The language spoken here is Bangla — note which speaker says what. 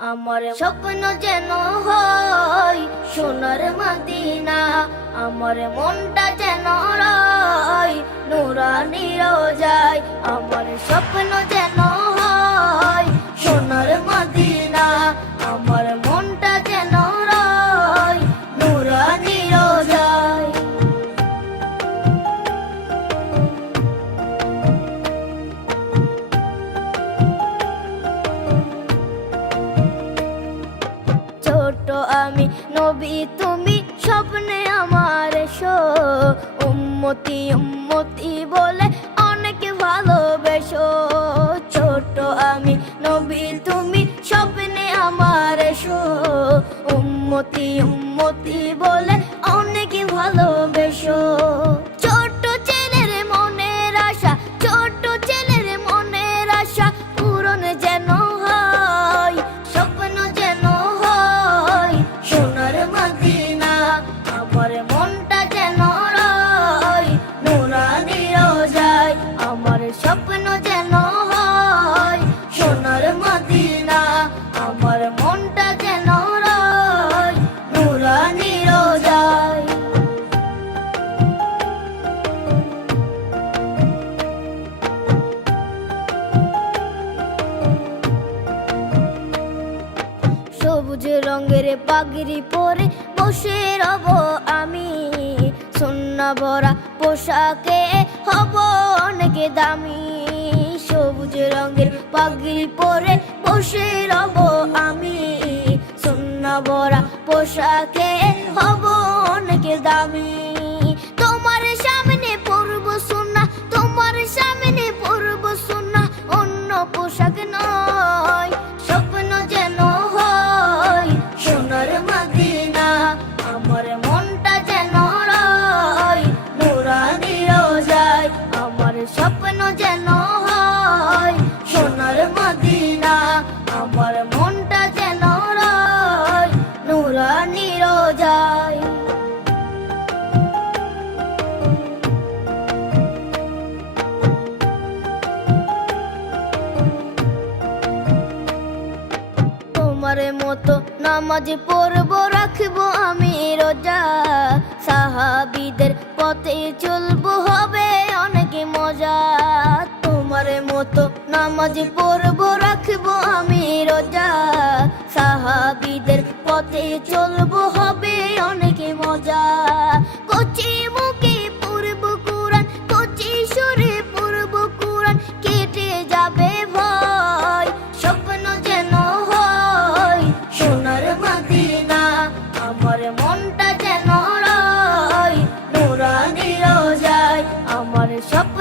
Speaker 1: আমার স্বপ্ন যেন হয় সোনার মদিনা আমার মনটা যেন রয় নুরানি যায় আমার আমি নবী, তুমি স্বপ্নে আমার এসো। উম্মতি উম্মতি বলে অনেকে ভালোবেসো। ছোট আমি নবী, তুমি স্বপ্নে আমার এসো। উম্মতি উম্মতি বলে অনেকে ভালোবেসো। রঙের পাগড়ি পরে বসে রব আমি। সোনা ভরা পোশাকে হব অনেক দামি। সবুজ রঙের পাগড়ি পরে বসে রব আমি। সোনা ভরা পোশাকে হব অনেক দামি। মতো নামাজ পড়ব, রাখব আমি রোজা। সাহাবিদের পথে চলবো, হবে অনেক মজা। তোমার মতো নামাজ পড়ব, রাখব আমি রোজা। সাহাবিদের পথে চলবো, হবে शब्द